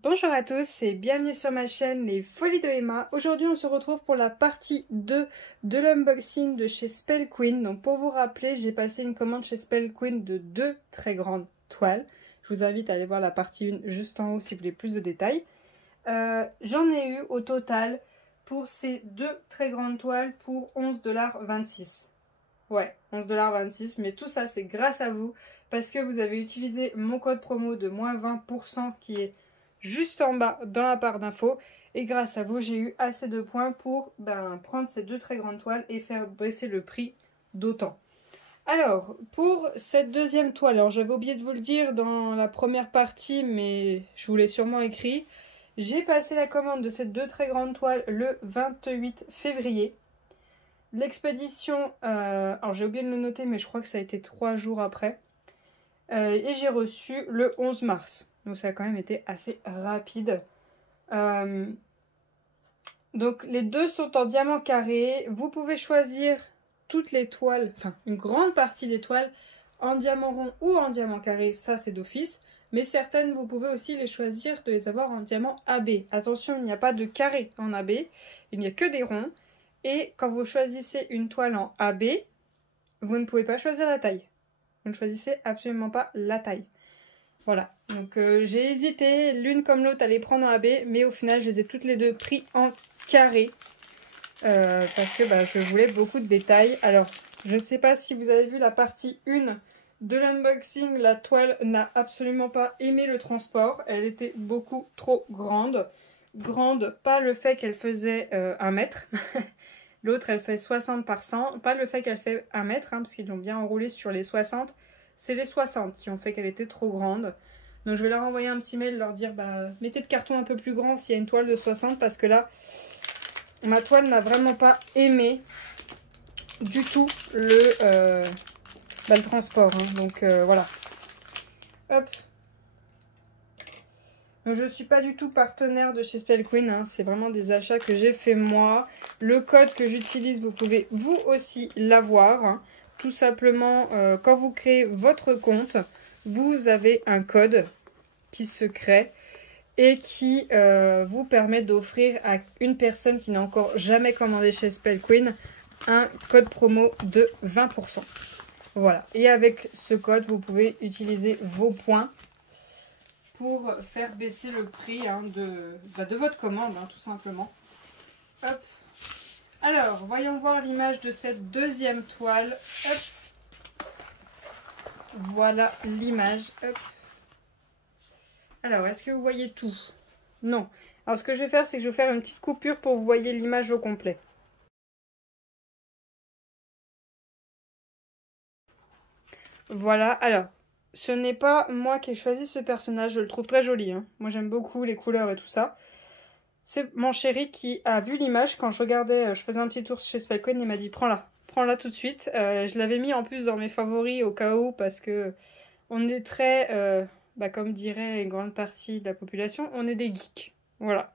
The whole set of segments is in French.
Bonjour à tous et bienvenue sur ma chaîne Les Folies de Emma. Aujourd'hui on se retrouve pour la partie 2 de l'unboxing de chez Spell Queen. Donc pour vous rappeler, j'ai passé une commande chez Spell Queen de 2 très grandes toiles. Je vous invite à aller voir la partie 1 juste en haut si vous voulez plus de détails. J'en ai eu au total pour ces 2 très grandes toiles pour 11,26 $. Ouais, 11,26 $, mais tout ça c'est grâce à vous parce que vous avez utilisé mon code promo de moins 20% qui est juste en bas dans la barre d'infos. Et grâce à vous, j'ai eu assez de points pour prendre ces 2 très grandes toiles et faire baisser le prix d'autant. Alors, pour cette deuxième toile, alors j'avais oublié de vous le dire dans la première partie, mais je vous l'ai sûrement écrit. J'ai passé la commande de ces 2 très grandes toiles le 28 février. L'expédition, alors j'ai oublié de le noter, mais je crois que ça a été 3 jours après. Et j'ai reçu le 11 mars. Donc ça a quand même été assez rapide. Donc les deux sont en diamant carré. Vous pouvez choisir toutes les toiles, enfin une grande partie des toiles en diamant rond ou en diamant carré. Ça c'est d'office. Mais certaines, vous pouvez aussi les choisir de les avoir en diamant AB. Attention, il n'y a pas de carré en AB. Il n'y a que des ronds. Et quand vous choisissez une toile en AB, vous ne pouvez pas choisir la taille. Vous ne choisissez absolument pas la taille. Voilà, donc j'ai hésité l'une comme l'autre à les prendre en AB, mais au final je les ai toutes les deux pris en carré. Parce que je voulais beaucoup de détails. Alors, je ne sais pas si vous avez vu la partie 1 de l'unboxing, la toile n'a absolument pas aimé le transport. Elle était beaucoup trop grande. Grande, pas le fait qu'elle faisait 1 mètre. L'autre, elle fait 60 par 100. Pas le fait qu'elle fait 1 mètre, parce qu'ils l'ont bien enroulé sur les 60. C'est les 60 qui ont fait qu'elle était trop grande. Donc je vais leur envoyer un petit mail, leur dire, mettez le carton un peu plus grand s'il y a une toile de 60. Parce que là, ma toile n'a vraiment pas aimé du tout le transport. Donc voilà. Hop. Donc, je ne suis pas du tout partenaire de chez Spell Queen, c'est vraiment des achats que j'ai fait moi. Le code que j'utilise, vous pouvez vous aussi l'avoir. Tout simplement, quand vous créez votre compte, vous avez un code qui se crée et qui vous permet d'offrir à une personne qui n'a encore jamais commandé chez Spell Queen un code promo de 20%. Voilà, et avec ce code, vous pouvez utiliser vos points pour faire baisser le prix de votre commande, tout simplement. Hop. Alors, voyons voir l'image de cette deuxième toile. Hop. Voilà l'image. Alors, est-ce que vous voyez tout? Non. Alors, ce que je vais faire, c'est que je vais faire une petite coupure pour que vous voyez l'image au complet. Voilà, alors, ce n'est pas moi qui ai choisi ce personnage, je le trouve très joli. Moi, j'aime beaucoup les couleurs et tout ça. C'est mon chéri qui a vu l'image quand je regardais, je faisais un petit tour chez Spell Queen, il m'a dit prends-la tout de suite. Je l'avais mis en plus dans mes favoris au cas où parce que on est très, comme dirait une grande partie de la population, on est des geeks. Voilà.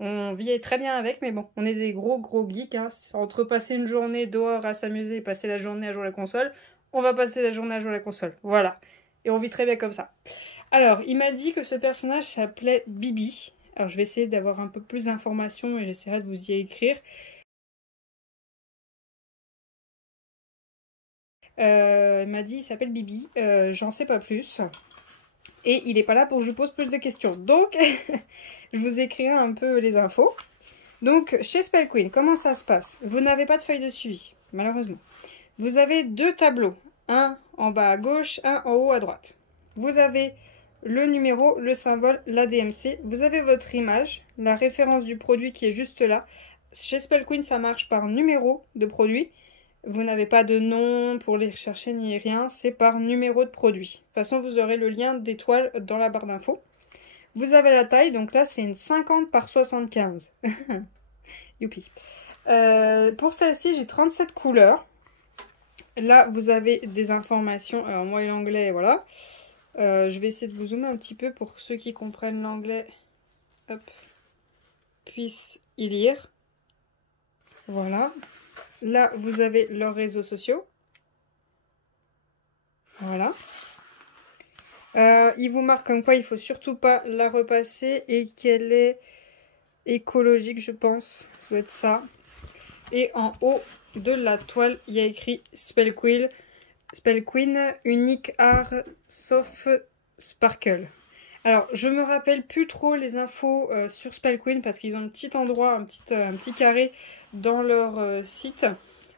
On vit très bien avec, mais bon, on est des gros geeks. Entre passer une journée dehors à s'amuser et passer la journée à jouer à la console, on va passer la journée à jouer à la console. Voilà. Et on vit très bien comme ça. Alors, il m'a dit que ce personnage s'appelait Bibi. Alors, je vais essayer d'avoir un peu plus d'informations et j'essaierai de vous y écrire. Il m'a dit il s'appelle Bibi. J'en sais pas plus. Et il n'est pas là pour que je lui pose plus de questions. Donc, je vous écrirai un peu les infos. Donc, chez Spell Queen, comment ça se passe? Vous n'avez pas de feuille de suivi, malheureusement. Vous avez 2 tableaux. Un en bas à gauche, un en haut à droite. Vous avez le numéro, le symbole, la DMC. Vous avez votre image, la référence du produit qui est juste là. Chez Spell Queen, ça marche par numéro de produit. Vous n'avez pas de nom pour les rechercher ni rien, c'est par numéro de produit. De toute façon, vous aurez le lien d'étoile dans la barre d'infos. Vous avez la taille, donc là, c'est une 50 par 75. Youpi. Pour celle-ci, j'ai 37 couleurs. Là, vous avez des informations. Alors, moi et l'anglais, voilà. Je vais essayer de vous zoomer un petit peu pour que ceux qui comprennent l'anglais puissent y lire. Voilà. Là, vous avez leurs réseaux sociaux. Voilà. Il vous marque comme quoi il faut surtout pas la repasser et qu'elle est écologique, je pense. Ça doit être ça. Et en haut de la toile, il y a écrit Spell Queen Unique Art Soft Sparkle. Alors, je me rappelle plus trop les infos sur Spell Queen parce qu'ils ont un petit endroit, un petit carré dans leur site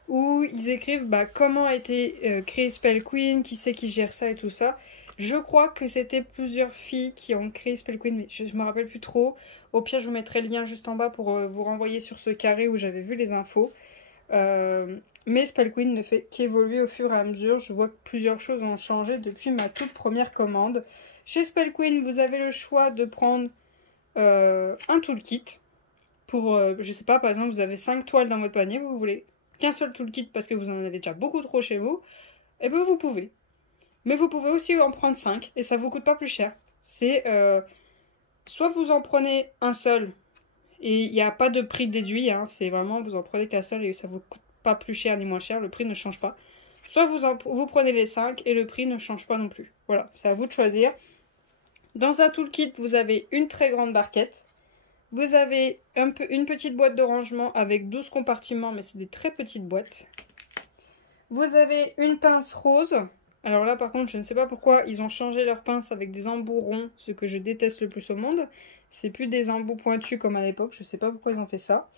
où ils écrivent comment a été créé Spell Queen, qui c'est qui gère ça et tout ça. Je crois que c'était plusieurs filles qui ont créé Spell Queen, mais je me rappelle plus trop. Au pire, je vous mettrai le lien juste en bas pour vous renvoyer sur ce carré où j'avais vu les infos. Mais Spell Queen ne fait qu'évoluer au fur et à mesure. Je vois que plusieurs choses ont changé depuis ma toute première commande. Chez Spell Queen, vous avez le choix de prendre un toolkit. Pour, je sais pas, par exemple, vous avez 5 toiles dans votre panier, vous voulez qu'un seul toolkit parce que vous en avez déjà beaucoup trop chez vous, et bien vous pouvez. Mais vous pouvez aussi en prendre 5 et ça vous coûte pas plus cher. C'est soit vous en prenez un seul et il n'y a pas de prix déduit, hein, c'est vraiment vous en prenez qu'un seul et ça vous coûte pas plus cher ni moins cher, le prix ne change pas. Soit vous prenez les 5 et le prix ne change pas non plus. Voilà, c'est à vous de choisir. Dans un toolkit, vous avez une très grande barquette. Vous avez une petite boîte de rangement avec 12 compartiments, mais c'est des très petites boîtes. Vous avez une pince rose. Alors là, par contre, je ne sais pas pourquoi ils ont changé leur pince avec des embouts ronds, ce que je déteste le plus au monde. C'est plus des embouts pointus comme à l'époque, je ne sais pas pourquoi ils ont fait ça.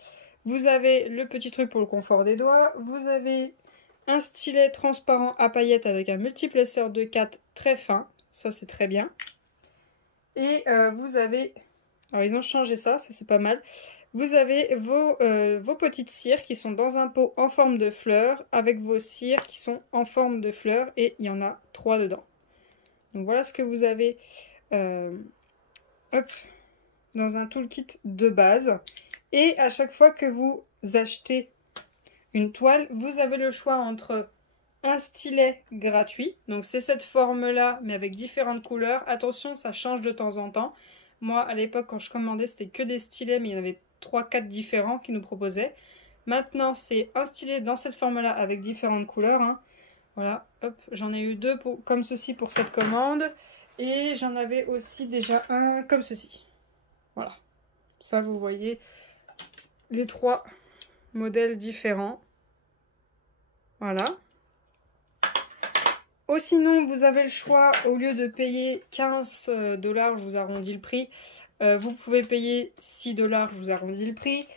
Vous avez le petit truc pour le confort des doigts. Vous avez un stylet transparent à paillettes avec un multiplesseur de 4 très fin. Ça, c'est très bien. Et vous avez... Alors, ils ont changé ça c'est pas mal. Vous avez vos petites cires qui sont dans un pot en forme de fleurs, avec vos cires qui sont en forme de fleurs, et il y en a 3 dedans. Donc voilà ce que vous avez dans un toolkit de base. Et à chaque fois que vous achetez une toile, vous avez le choix entre un stylet gratuit. Donc c'est cette forme-là, mais avec différentes couleurs. Attention, ça change de temps en temps. Moi, à l'époque, quand je commandais, c'était que des stylets, mais il y en avait 3-4 différents qui nous proposaient. Maintenant, c'est un stylet dans cette forme-là avec différentes couleurs. Hein. Voilà, hop, j'en ai eu 2 comme ceci pour cette commande. Et j'en avais aussi déjà un comme ceci. Voilà. Ça, vous voyez les 3 modèles différents. Voilà. Ou sinon, vous avez le choix, au lieu de payer 15 $, je vous arrondis le prix, vous pouvez payer 6 $, je vous arrondis le prix.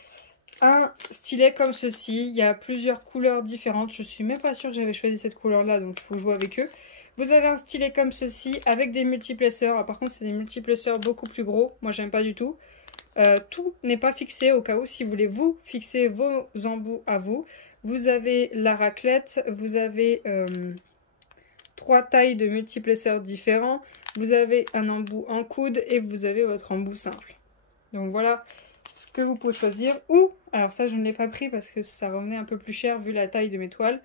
Un stylet comme ceci, il y a plusieurs couleurs différentes, je suis même pas sûre que j'avais choisi cette couleur-là, donc il faut jouer avec eux. Vous avez un stylet comme ceci, avec des multiplesseurs, ah, par contre c'est des multiplesseurs beaucoup plus gros, moi j'aime pas du tout. Tout n'est pas fixé, au cas où, si vous voulez vous fixer vos embouts à vous. Vous avez la raclette, vous avez... 3 tailles de multiplesseurs différents, vous avez un embout en coude et vous avez votre embout simple. Donc voilà ce que vous pouvez choisir. Ou, alors ça je ne l'ai pas pris parce que ça revenait un peu plus cher vu la taille de mes toiles.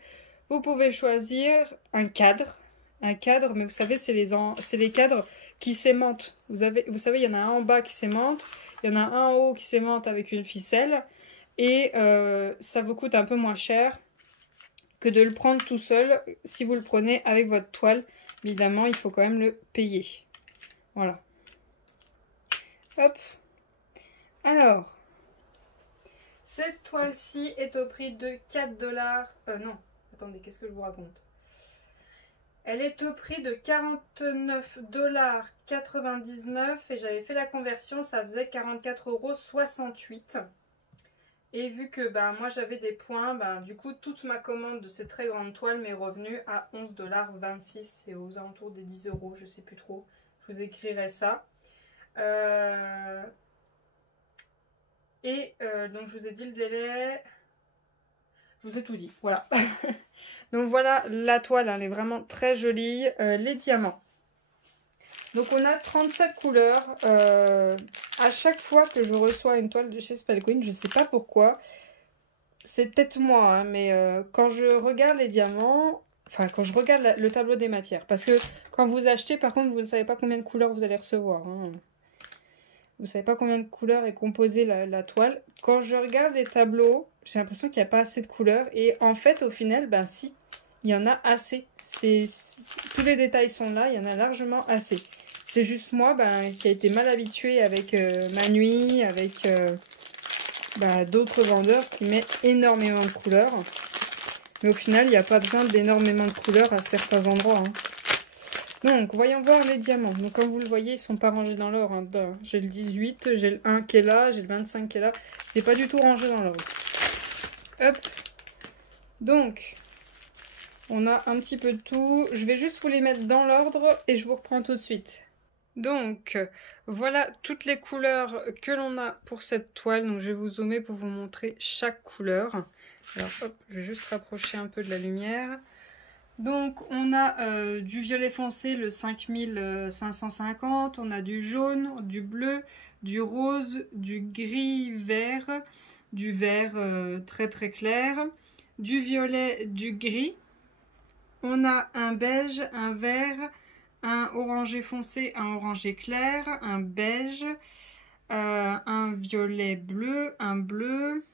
Vous pouvez choisir un cadre, mais vous savez c'est les cadres qui s'aimantent. Vous savez il y en a un en bas qui s'aimante, il y en a un en haut qui s'aimante avec une ficelle et ça vous coûte un peu moins cher que de le prendre tout seul si vous le prenez avec votre toile. Évidemment, il faut quand même le payer. Voilà. Hop. Alors, cette toile-ci est au prix de 4 $. Non, attendez, qu'est-ce que je vous raconte? Elle est au prix de 49,99 $ et j'avais fait la conversion, ça faisait 44,68 €. Et vu que moi j'avais des points, du coup toute ma commande de cette très grande toile m'est revenue à 11,26 $. Et aux alentours des 10 €, je sais plus trop. Je vous écrirai ça. Donc je vous ai dit le délai. Je vous ai tout dit, voilà. Donc voilà la toile, elle est vraiment très jolie. Les diamants. Donc on a 37 couleurs. À chaque fois que je reçois une toile de chez Spell Queen, je ne sais pas pourquoi, c'est peut-être moi, hein, mais quand je regarde les diamants, enfin quand je regarde le tableau des matières, parce que quand vous achetez, par contre, vous ne savez pas combien de couleurs vous allez recevoir. Hein. Vous ne savez pas combien de couleurs est composée la toile. Quand je regarde les tableaux, j'ai l'impression qu'il n'y a pas assez de couleurs. Et en fait, au final, si, il y en a assez. Tous les détails sont là, il y en a largement assez. C'est juste moi qui a été mal habituée avec ma nuit, avec d'autres vendeurs qui mettent énormément de couleurs. Mais au final, il n'y a pas besoin d'énormément de couleurs à certains endroits. Hein. Donc, voyons voir les diamants. Donc, comme vous le voyez, ils ne sont pas rangés dans l'ordre. Hein. J'ai le 18, j'ai le 1 qui est là, j'ai le 25 qui est là. C'est pas du tout rangé dans l'ordre. Hop. Donc, on a un petit peu de tout. Je vais juste vous les mettre dans l'ordre et je vous reprends tout de suite. Donc, voilà toutes les couleurs que l'on a pour cette toile. Donc, je vais vous zoomer pour vous montrer chaque couleur. Alors, hop, je vais juste rapprocher un peu de la lumière. Donc, on a du violet foncé, le 5550. On a du jaune, du bleu, du rose, du gris-vert, du vert très très clair, du violet, du gris. On a un beige, un vert, un orangé foncé, un orangé clair, un beige, un violet bleu, un bleu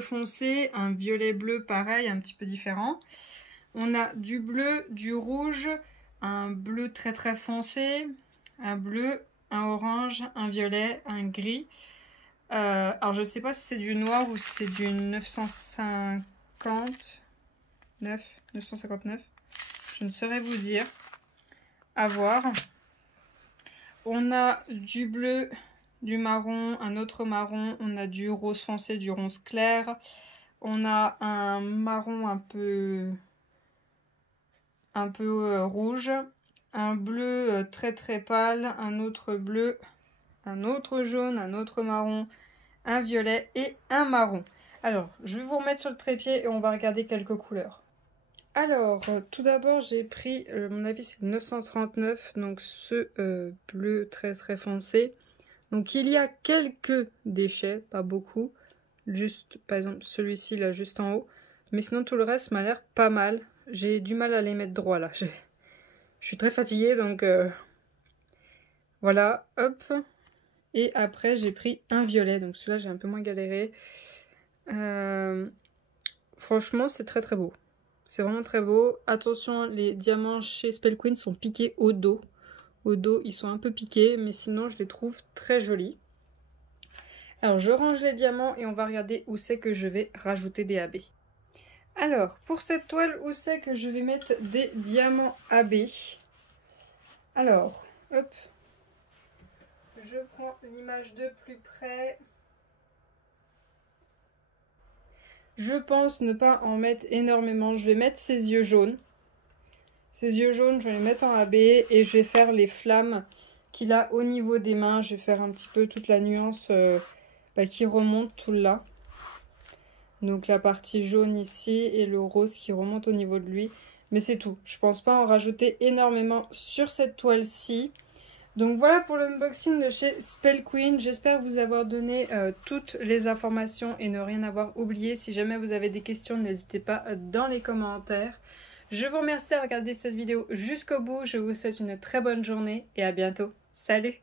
foncé, un violet bleu pareil, un petit peu différent. On a du bleu, du rouge, un bleu très très foncé, un bleu, un orange, un violet, un gris. Alors je ne sais pas si c'est du noir ou si c'est du 959. Je ne saurais vous dire. À voir. On a du bleu, du marron, un autre marron. On a du rose foncé, du rose clair. On a un marron un peu rouge. Un bleu très très pâle. Un autre bleu. Un autre jaune. Un autre marron. Un violet et un marron. Alors, je vais vous remettre sur le trépied et on va regarder quelques couleurs. Alors, tout d'abord, j'ai pris, à mon avis, c'est le 939, donc ce bleu très très foncé. Donc, il y a quelques déchets, pas beaucoup. Juste, par exemple, celui-ci, là, juste en haut. Mais sinon, tout le reste m'a l'air pas mal. J'ai du mal à les mettre droit, là. Je suis très fatiguée, donc... Voilà, hop. Et après, j'ai pris un violet. Donc, celui-là, j'ai un peu moins galéré. Franchement, c'est très très beau. C'est vraiment très beau. Attention, les diamants chez Spell Queen sont piqués au dos. Au dos, ils sont un peu piqués, mais sinon, je les trouve très jolis. Alors, je range les diamants et on va regarder où c'est que je vais rajouter des AB. Alors, pour cette toile, où c'est que je vais mettre des diamants AB? Alors, hop. Je prends une image de plus près. Je pense ne pas en mettre énormément. Je vais mettre ces yeux jaunes. Ces yeux jaunes, je vais les mettre en AB et je vais faire les flammes qu'il a au niveau des mains. Je vais faire un petit peu toute la nuance qui remonte tout là. Donc la partie jaune ici et le rose qui remonte au niveau de lui. Mais c'est tout. Je pense pas en rajouter énormément sur cette toile-ci. Donc voilà pour l'unboxing de chez Spell Queen. J'espère vous avoir donné toutes les informations et ne rien avoir oublié. Si jamais vous avez des questions, n'hésitez pas dans les commentaires. Je vous remercie d'avoir regardé cette vidéo jusqu'au bout. Je vous souhaite une très bonne journée et à bientôt. Salut!